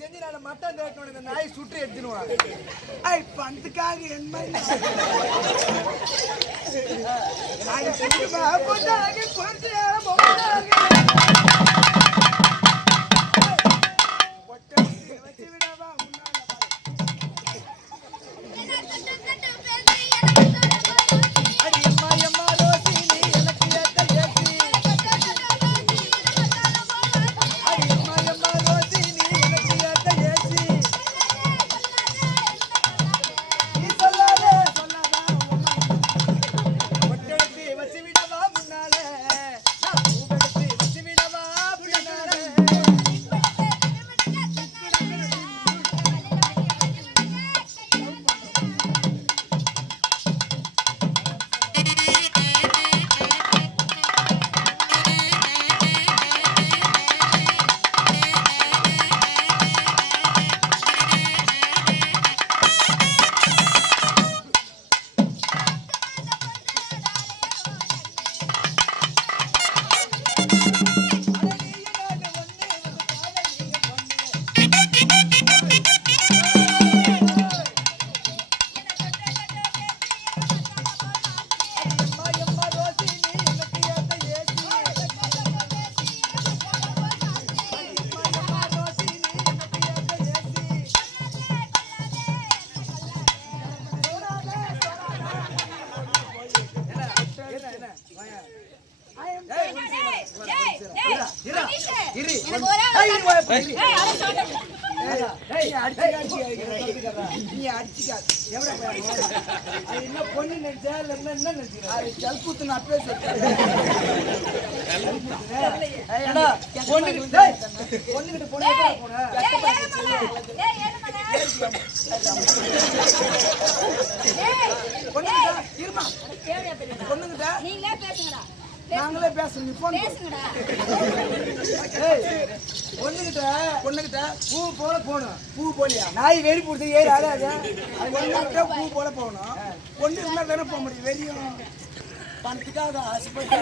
செஞ்சு நான் மட்டன் தேட்டோட இந்த நாய் சுற்றி எடுத்துனுவாங்க ஐய் பந்துக்காக என் நாய் செஞ்சு என்ன பொண்ணு நினைச்சா இல்ல என்ன நினைச்சா ஜல்பூத்து நான் அப்பவே பொண்ணுகிட்ட பொண்ணுகிட்ட பொண்ணு பொண்ணுகிட்ட இருமா பொண்ணுகிட்ட நீங்களே பேசுங்கடா நாங்களே பேசுறோம் நீ போன் பொண்ணுகிட்ட பொண்ணுகிட்ட பூ போல போகணும். பூ போலியா? நாய் வெறி போடுது ஏறி ஆகாது பொண்ணுகிட்ட பூ போல போகணும். பொண்ணு இருந்தா தானே போக முடியும் வெறியும். பணத்துக்காக ஆசைப்பட்டு